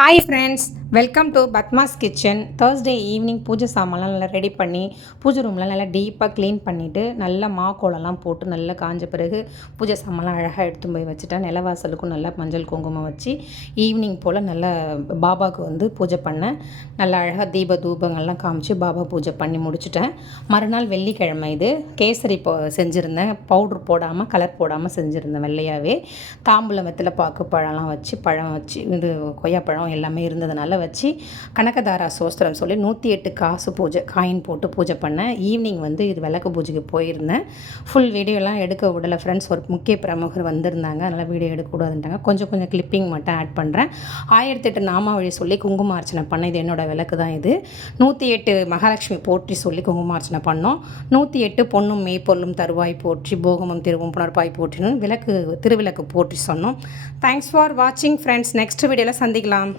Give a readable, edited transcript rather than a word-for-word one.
Hi friends, welcome to Padma's kitchen. Thursday evening பூஜை சாமான்லாம் நல்லா ரெடி பண்ணி பூஜை ரூம்லாம் நல்லா டீப்பாக க்ளீன் பண்ணிவிட்டு நல்லா கோலம்லாம் போட்டு நல்லா காஞ்ச பிறகு பூஜை சாமான்லாம் அழகாக எடுத்து போய் வச்சுட்டேன். நிலவாசலுக்கும் நல்லா மஞ்சள் குங்குமம் வச்சு ஈவினிங் போல் நல்லா பாபாவுக்கு வந்து பூஜை பண்ணேன். நல்லா அழகாக தீப தூபங்கள்லாம் காமிச்சு பாபா பூஜை பண்ணி முடிச்சுட்டேன். மறுநாள் வெள்ளிக்கிழமை இது கேசரி செஞ்சுருந்தேன். பவுட்ரு போடாமல் கலர் போடாமல் செஞ்சுருந்தேன் வெள்ளையாகவே. தாம்பூலம் வெத்தலை பாக்கு பழம்லாம் வச்சு பழம் வச்சு இது கொய்யாப்பழம் எல்லாமே இருந்ததுனால வச்சு கனகதாரா சோஸ்திரம் சொல்லி 108 காசு பூஜை காயின் போட்டு பூஜை பண்ணேன். ஈவினிங் வந்து இது விளக்கு பூஜைக்கு போயிருந்தேன். ஃபுல் வீடியோலாம் எடுக்க விடலை ஃப்ரெண்ட்ஸ். ஒரு முக்கிய பிரமுகர் வந்திருந்தாங்க, அதனால் வீடியோ எடுக்கக்கூடாதுன்ட்டாங்க. கொஞ்சம் கிளிப்பிங் மட்டும் ஆட் பண்ணுறேன். 1008 நாமாவழி சொல்லி குங்குமார்ச்சனை பண்ணேன். இது என்னோடய விளக்கு தான். இது 108 மகாலட்சுமி போற்றி சொல்லி குங்குமார்ச்சனை பண்ணோம். 108 பொண்ணும் மெய்ப்பொருளும் தருவாய் போற்றி போகமும் திருவும் புணர்பாய் போற்றின்னு திருவிளக்கு போற்றி சொன்னோம். தேங்க்ஸ் ஃபார் வாட்சிங் ஃப்ரெண்ட்ஸ். நெக்ஸ்ட் வீடியோவில் சந்திக்கலாம்.